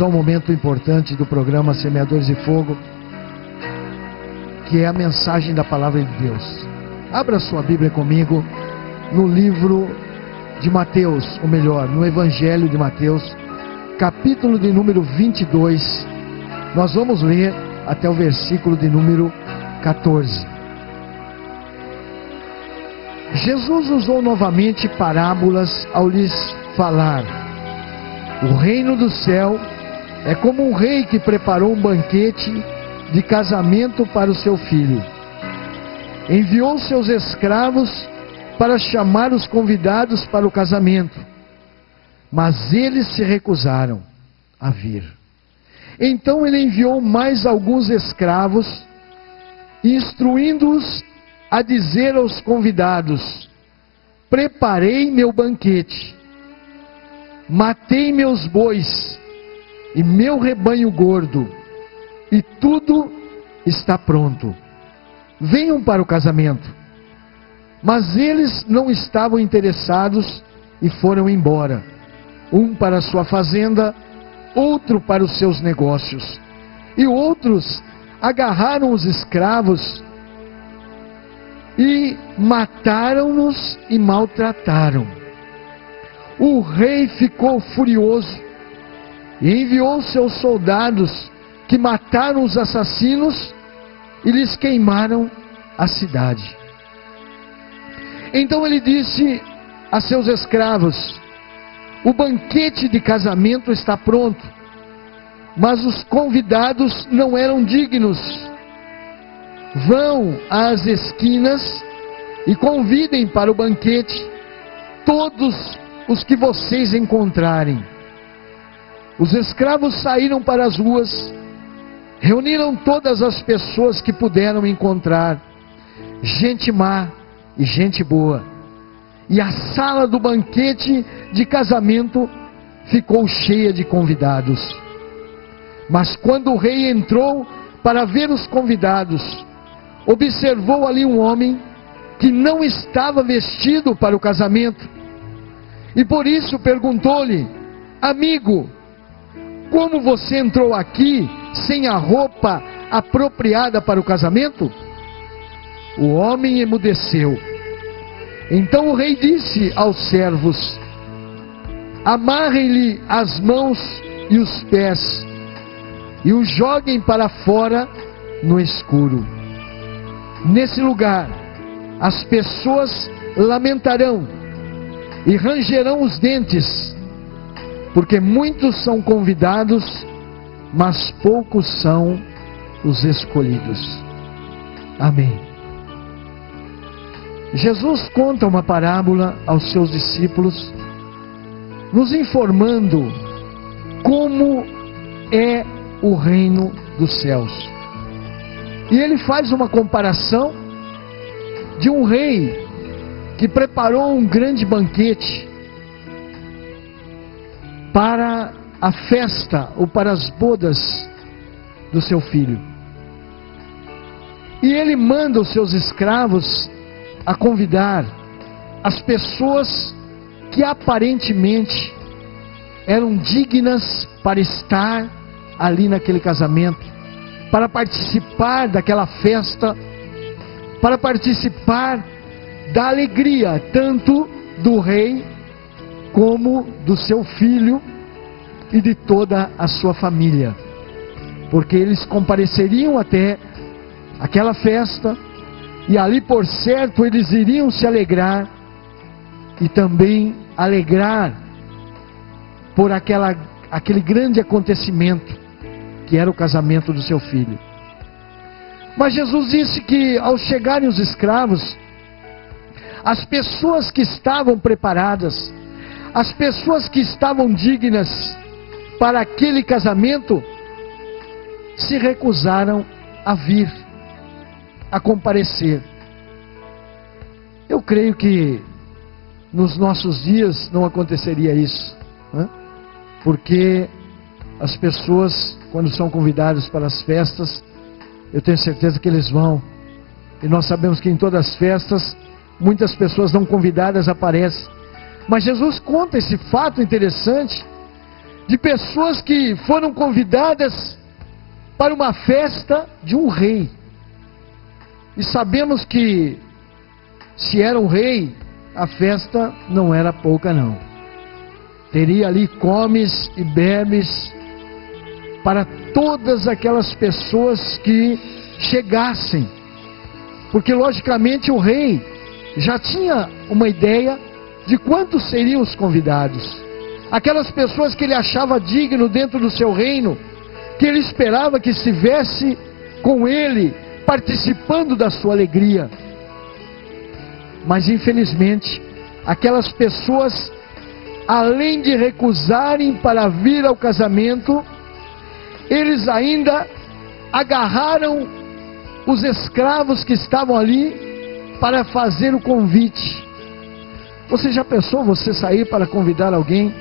Um momento importante do programa Semeadores de Fogo, que é a mensagem da Palavra de Deus. Abra sua Bíblia comigo no livro de Mateus, ou melhor, no Evangelho de Mateus, capítulo de número 22. Nós vamos ler até o versículo de número 14. Jesus usou novamente parábolas ao lhes falar: o reino do céu é como um rei que preparou um banquete de casamento para o seu filho. Enviou seus escravos para chamar os convidados para o casamento, mas eles se recusaram a vir. Então ele enviou mais alguns escravos, instruindo-os a dizer aos convidados: preparei meu banquete, matei meus bois e meu rebanho gordo, e tudo está pronto. Venham para o casamento. Mas eles não estavam interessados e foram embora, um para a sua fazenda, outro para os seus negócios. E outros agarraram os escravos e mataram-nos e maltrataram. O rei ficou furioso e enviou seus soldados, que mataram os assassinos e lhes queimaram a cidade. Então ele disse a seus escravos: o banquete de casamento está pronto, mas os convidados não eram dignos. Vão às esquinas e convidem para o banquete todos os que vocês encontrarem. Os escravos saíram para as ruas, reuniram todas as pessoas que puderam encontrar, gente má e gente boa, e a sala do banquete de casamento ficou cheia de convidados. Mas quando o rei entrou para ver os convidados, observou ali um homem que não estava vestido para o casamento, e por isso perguntou-lhe: amigo, como você entrou aqui sem a roupa apropriada para o casamento? O homem emudeceu. Então o rei disse aos servos: amarrem-lhe as mãos e os pés e o joguem para fora no escuro. Nesse lugar as pessoas lamentarão e rangerão os dentes, porque muitos são convidados, mas poucos são os escolhidos. Amém. Jesus conta uma parábola aos seus discípulos, nos informando como é o reino dos céus. E ele faz uma comparação de um rei que preparou um grande banquete para a festa ou para as bodas do seu filho. E ele manda os seus escravos a convidar as pessoas que aparentemente eram dignas para estar ali naquele casamento, para participar daquela festa, para participar da alegria tanto do rei como do seu filho e de toda a sua família, porque eles compareceriam até aquela festa, e ali por certo eles iriam se alegrar, e também alegrar por aquele grande acontecimento que era o casamento do seu filho. Mas Jesus disse que ao chegarem os escravos, as pessoas que estavam preparadas, as pessoas que estavam dignas para aquele casamento, se recusaram a vir, a comparecer. Eu creio que nos nossos dias não aconteceria isso, né? Porque as pessoas, quando são convidadas para as festas, eu tenho certeza que eles vão. E nós sabemos que em todas as festas, muitas pessoas não convidadas aparecem. Mas Jesus conta esse fato interessante, de pessoas que foram convidadas para uma festa de um rei. E sabemos que, se era um rei, a festa não era pouca não. Teria ali comes e bebes para todas aquelas pessoas que chegassem. Porque logicamente o rei já tinha uma ideia de quantos seriam os convidados. Aquelas pessoas que ele achava digno dentro do seu reino, que ele esperava que estivesse com ele, participando da sua alegria. Mas infelizmente, aquelas pessoas, além de recusarem para vir ao casamento, eles ainda agarraram os escravos que estavam ali para fazer o convite. Você já pensou você sair para convidar alguém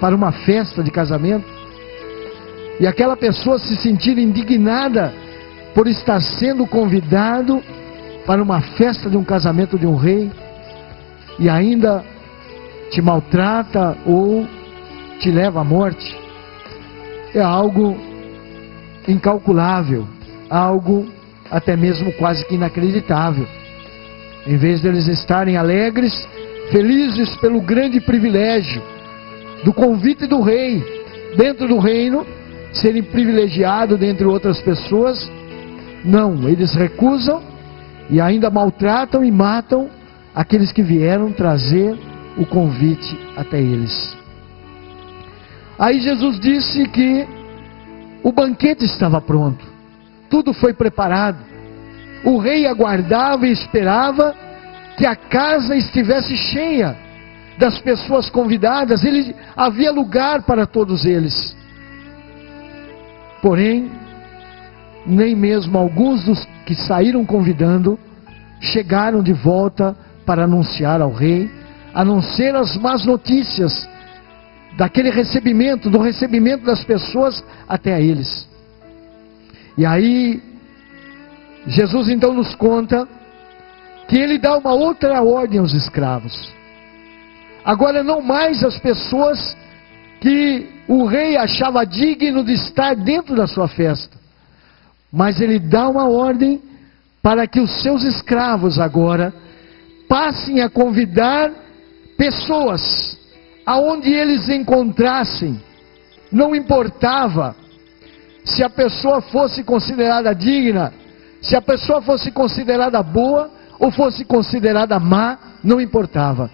para uma festa de casamento? E aquela pessoa se sentir indignada por estar sendo convidado para uma festa de um casamento de um rei, e ainda te maltrata ou te leva à morte? É algo incalculável, algo até mesmo quase que inacreditável. Em vez deles estarem alegres, felizes pelo grande privilégio do convite do rei dentro do reino, serem privilegiados dentre outras pessoas, não, eles recusam e ainda maltratam e matam aqueles que vieram trazer o convite até eles. Aí Jesus disse que o banquete estava pronto, tudo foi preparado. O rei aguardava e esperava que a casa estivesse cheia das pessoas convidadas. Ele havia lugar para todos eles. Porém, nem mesmo alguns dos que saíram convidando chegaram de volta para anunciar ao rei, a não ser as más notícias daquele recebimento, do recebimento das pessoas até a eles. E aí, Jesus então nos conta que ele dá uma outra ordem aos escravos. Agora não mais as pessoas que o rei achava digno de estar dentro da sua festa, mas ele dá uma ordem para que os seus escravos agora passem a convidar pessoas aonde eles encontrassem. Não importava se a pessoa fosse considerada digna, se a pessoa fosse considerada boa ou fosse considerada má, não importava.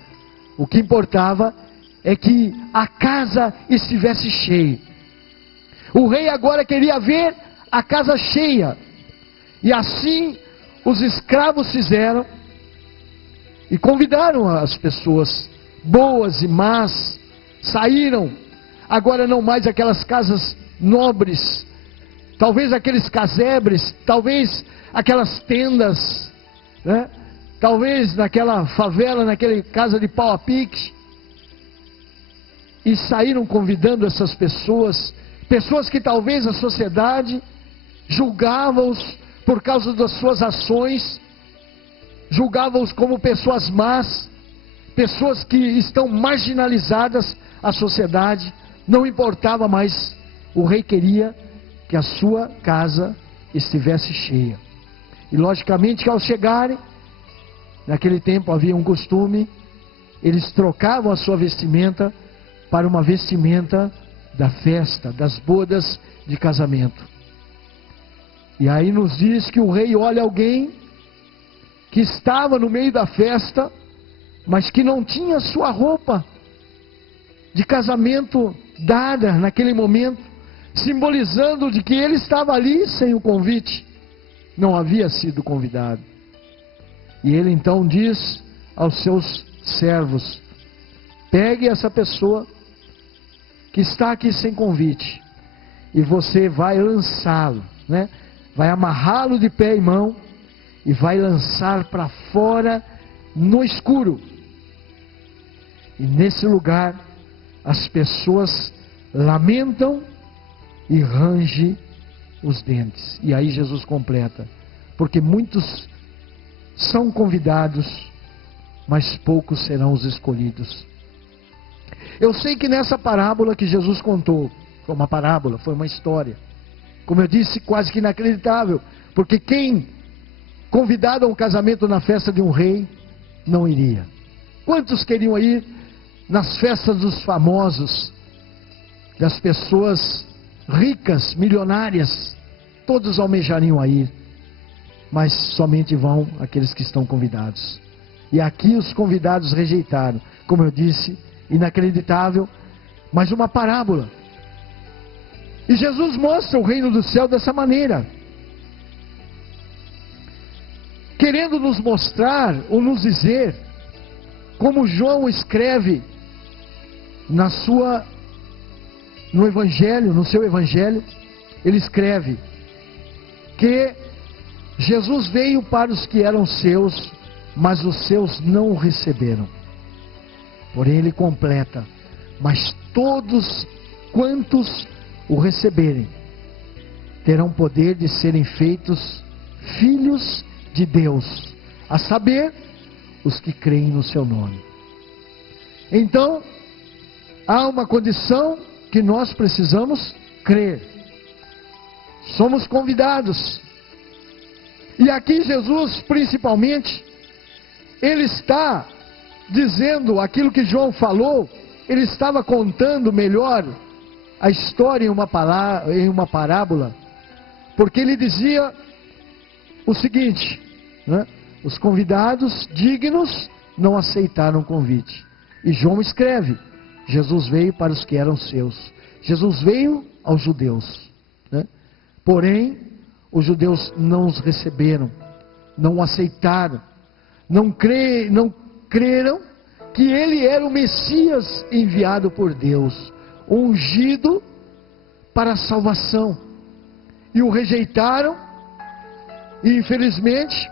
O que importava é que a casa estivesse cheia. O rei agora queria ver a casa cheia. E assim os escravos fizeram e convidaram as pessoas boas e más. Saíram agora não mais aquelas casas nobres, talvez aqueles casebres, talvez aquelas tendas, né? Talvez naquela favela, naquela casa de pau a pique. E saíram convidando essas pessoas, pessoas que talvez a sociedade julgava-os por causa das suas ações, julgava-os como pessoas más, pessoas que estão marginalizadas à sociedade. Não importava mais, o rei queria que a sua casa estivesse cheia. E logicamente que ao chegarem, naquele tempo havia um costume, eles trocavam a sua vestimenta para uma vestimenta da festa, das bodas de casamento. E aí nos diz que o rei olha alguém que estava no meio da festa, mas que não tinha sua roupa de casamento dada naquele momento, simbolizando de que ele estava ali sem o convite, não havia sido convidado. E ele então diz aos seus servos: pegue essa pessoa que está aqui sem convite, e você vai lançá-lo, né? Vai amarrá-lo de pé e mão, e vai lançar para fora no escuro. E nesse lugar, as pessoas lamentam e rangem os dentes. E aí Jesus completa: porque muitos são convidados, mas poucos serão os escolhidos. Eu sei que nessa parábola que Jesus contou, foi uma parábola, foi uma história, como eu disse, quase que inacreditável, porque quem convidado a um casamento na festa de um rei, não iria? Quantos queriam ir nas festas dos famosos, das pessoas ricas, milionárias? Todos almejariam a ir, mas somente vão aqueles que estão convidados. E aqui os convidados rejeitaram. Como eu disse, inacreditável, mas uma parábola. E Jesus mostra o reino do céu dessa maneira, querendo nos mostrar ou nos dizer, como João escreve no Evangelho, no seu Evangelho, ele escreve que Jesus veio para os que eram seus, mas os seus não o receberam. Porém ele completa: mas todos quantos o receberem, terão poder de serem feitos filhos de Deus, a saber, os que creem no seu nome. Então, há uma condição que nós precisamos crer. Somos convidados. E aqui Jesus, principalmente, ele está dizendo aquilo que João falou, ele estava contando melhor a história em uma parábola, porque ele dizia o seguinte, né? Os convidados dignos não aceitaram o convite. E João escreve: Jesus veio para os que eram seus. Jesus veio aos judeus, né? Porém, os judeus não os receberam, não o aceitaram, não creram que ele era o Messias enviado por Deus, ungido para a salvação, e o rejeitaram. E infelizmente,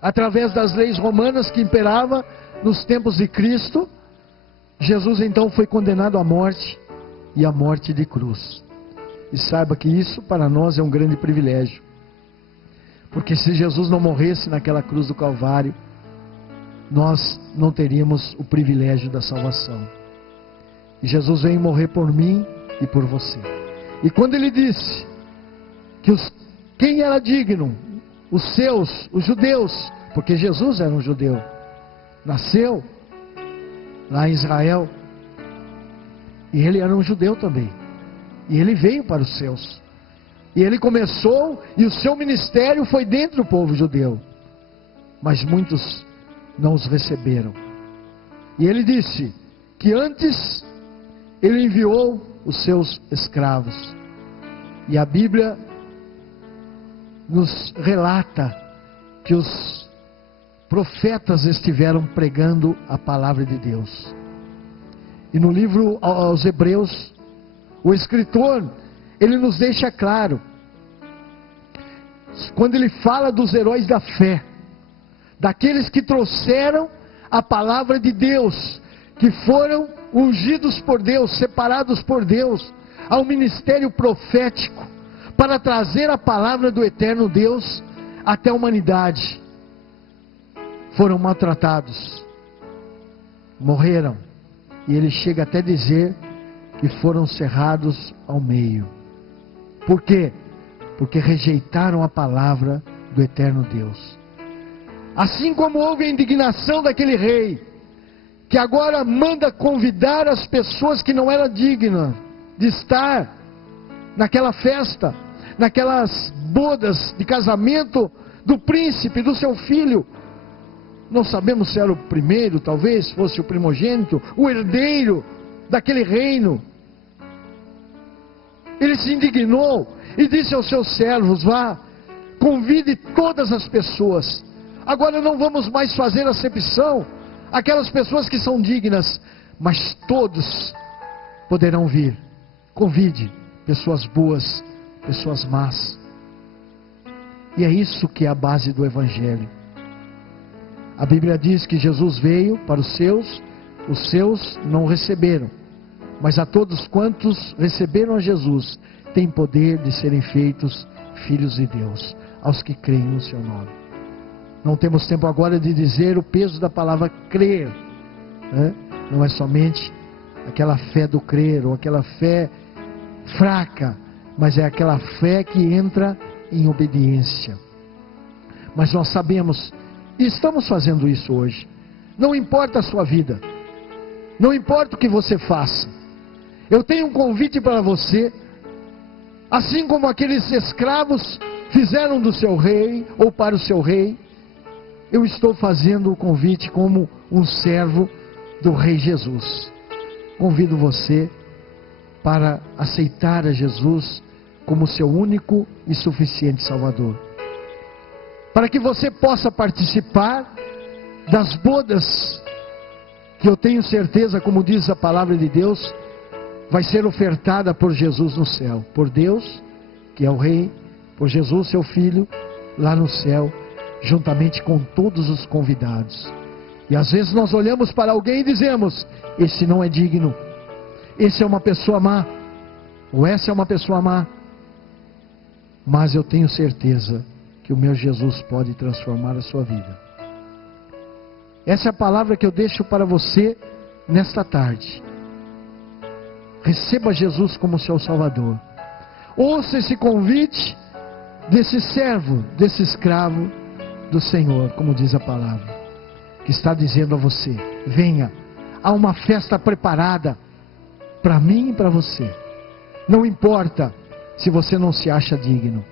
através das leis romanas que imperavam nos tempos de Cristo, Jesus então foi condenado à morte, e à morte de cruz. E saiba que isso para nós é um grande privilégio, porque se Jesus não morresse naquela cruz do Calvário, nós não teríamos o privilégio da salvação. E Jesus veio morrer por mim e por você. E quando ele disse que quem era digno, os seus, os judeus, porque Jesus era um judeu, nasceu lá em Israel, e ele era um judeu também, e ele veio para os seus, e ele começou, e o seu ministério foi dentro do povo judeu, mas muitos não os receberam. E ele disse que antes ele enviou os seus escravos, e a Bíblia nos relata que os profetas estiveram pregando a palavra de Deus. E no livro aos Hebreus, o escritor, ele nos deixa claro, quando ele fala dos heróis da fé, daqueles que trouxeram a palavra de Deus, que foram ungidos por Deus, separados por Deus, ao ministério profético, para trazer a palavra do eterno Deus até a humanidade. Foram maltratados, morreram, e ele chega até a dizer que foram cerrados ao meio. Por quê? Porque rejeitaram a palavra do eterno Deus. Assim como houve a indignação daquele rei, que agora manda convidar as pessoas que não eram dignas de estar naquela festa, naquelas bodas de casamento do príncipe, do seu filho. Não sabemos se era o primeiro, talvez fosse o primogênito, o herdeiro daquele reino. Ele se indignou e disse aos seus servos: vá, convide todas as pessoas. Agora não vamos mais fazer acepção aquelas pessoas que são dignas, mas todos poderão vir. Convide pessoas boas, pessoas más. E é isso que é a base do Evangelho. A Bíblia diz que Jesus veio para os seus não o receberam, mas a todos quantos receberam a Jesus, tem poder de serem feitos filhos de Deus, aos que creem no seu nome. Não temos tempo agora de dizer o peso da palavra crer, né? não é somente aquela fé do crer ou aquela fé fraca, mas é aquela fé que entra em obediência. Mas nós sabemos, e estamos fazendo isso hoje, não importa a sua vida, não importa o que você faça, eu tenho um convite para você, assim como aqueles escravos fizeram do seu rei, ou para o seu rei, eu estou fazendo o convite como um servo do Rei Jesus. Convido você para aceitar a Jesus como seu único e suficiente Salvador, para que você possa participar das bodas que eu tenho certeza, como diz a palavra de Deus, vai ser ofertada por Jesus no céu, por Deus, que é o Rei, por Jesus, seu Filho, lá no céu, juntamente com todos os convidados. E às vezes nós olhamos para alguém e dizemos: esse não é digno, esse é uma pessoa má, ou essa é uma pessoa má. Mas eu tenho certeza que o meu Jesus pode transformar a sua vida. Essa é a palavra que eu deixo para você nesta tarde. Receba Jesus como seu Salvador. Ouça esse convite desse servo, desse escravo do Senhor, como diz a palavra, que está dizendo a você: venha, há uma festa preparada para mim e para você. Não importa se você não se acha digno,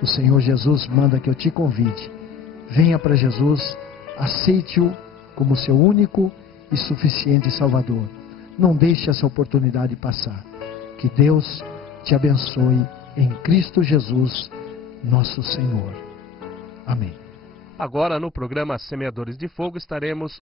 o Senhor Jesus manda que eu te convide. Venha para Jesus, aceite-o como seu único e suficiente Salvador. Não deixe essa oportunidade passar. Que Deus te abençoe em Cristo Jesus, nosso Senhor. Amém. Agora, no programa Semeadores de Fogo, estaremos